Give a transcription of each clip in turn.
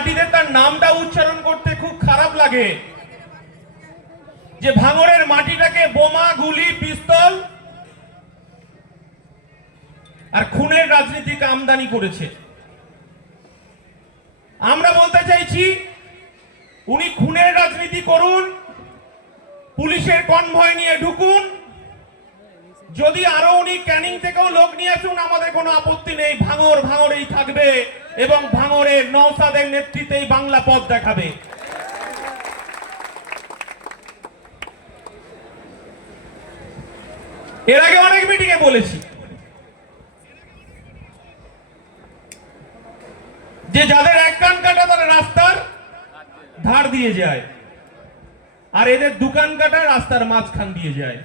মাটিতে তার নামটা উচ্চারণ করতে খুব খারাপ লাগে, যে ভাঙড়ের মাটিটাকে বোমা, গুলি, পিস্তল আর খুনের রাজনীতিকে আমদানি করেছে। আমরা বলতে চাইছি, উনি খুনের রাজনীতি করুন, পুলিশের কনভয় নিয়ে ঢুকুন, যদি আরো উনি ক্যানিং থেকেও লোক নিয়ে আসুন, আমাদের কোনো আপত্তি নেই। ভাঙড় ভাঙড়েই থাকবে এবং ভাঙড়ের নওশাদের নেতৃত্বেই বাংলা পথ দেখাবে। এর আগে অনেক মিটিংয়ে বলেছি যে যাদের এক কান কাটা তারা রাস্তার ধার দিয়ে যায়, আর এদের দোকান কাটা রাস্তার মাঝখান দিয়ে যায়।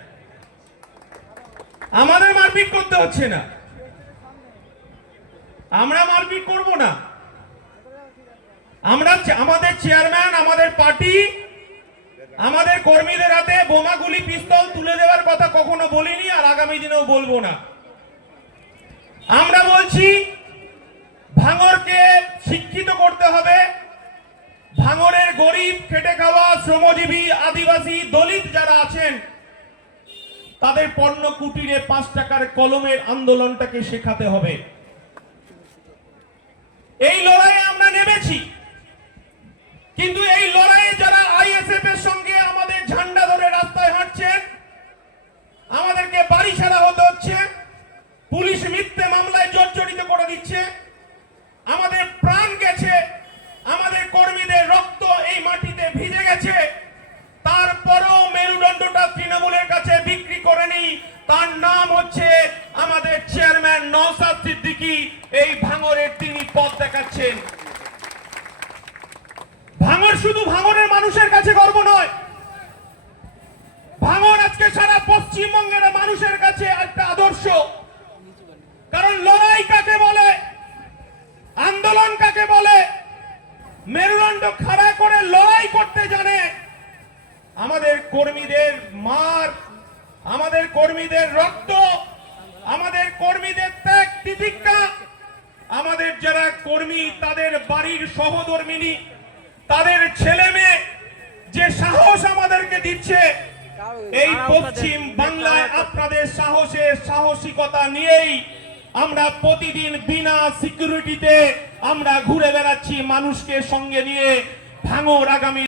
আমাদের মারপিট করতে হচ্ছে না, আমরা মারপিট করব না। আমরা আমাদের চেয়ারম্যান, আমাদের পার্টি, আমাদের কর্মীদের হাতে বোমা, গুলি, পিস্তল তুলে দেওয়ার কথা কখনো বলিনি, আর আগামী দিনেও বলবো না। আমরা বলছি ভাঙড়কে শিক্ষিত করতে হবে। ভাঙড়ের গরিব, খেটে খাওয়া, শ্রমজীবী, আদিবাসী, দলিত যারা আছেন, তাদের পণ্য কুটিরে 5 টাকার কলমের আন্দোলনটাকে শেখাতে হবে। এই লড়াইয়ে আমরা নেমেছি, কিন্তু এই লড়াইয়ে যারা আইএসএফ এর সঙ্গে আমাদের ঝান্ডা ধরে রাস্তায় হাঁটছেন, আমাদেরকে বাড়ি ছাড়া হতে হচ্ছে, পুলিশ মিথ্যে মামলায় জর্জরিত করে দিচ্ছে, আমাদের প্রাণ গেছে, আমাদের কর্মীদের রক্ত এই মাটিতে ভিজে গেছে, তারপরেও মেরুদণ্ডটা তৃণমূলের কাছে বিক্রি করেনি। তার নাম হচ্ছে আমাদের চেয়ারম্যান নওশাদ সিদ্দিকী। এই ভাঙড়ের তিনি পথ দেখাচ্ছেন। ভাঙড় শুধু ভাঙড়ের মানুষের কাছে গর্ব নয়, ভাঙড় আজকে সারা পশ্চিমবঙ্গের মানুষের কাছে একটা আদর্শ। কারণ লড়াই কাকে বলে, আন্দোলন কাকে বলে, মেরুদণ্ড খাড়া করে লড়াই করতে জানে আমাদের কর্মীদের মার, আমাদের কর্মীদের রক্ত, আমাদের কর্মীদের ত্যাগ তিতিক্ষা, আমাদের যারা কর্মী তাদের বাড়ির সহধর্মিনী, তাদের ছেলে মেয়ে যে সাহস আমাদেরকে দিচ্ছে, এই পশ্চিম বাংলায় আপনাদের সাহসের সাহসিকতা নিয়েই আমরা প্রতিদিন বিনা সিকিউরিটিতে আমরা ঘুরে বেড়াচ্ছি মানুষকে সঙ্গে নিয়ে। ভাঙড় আগামী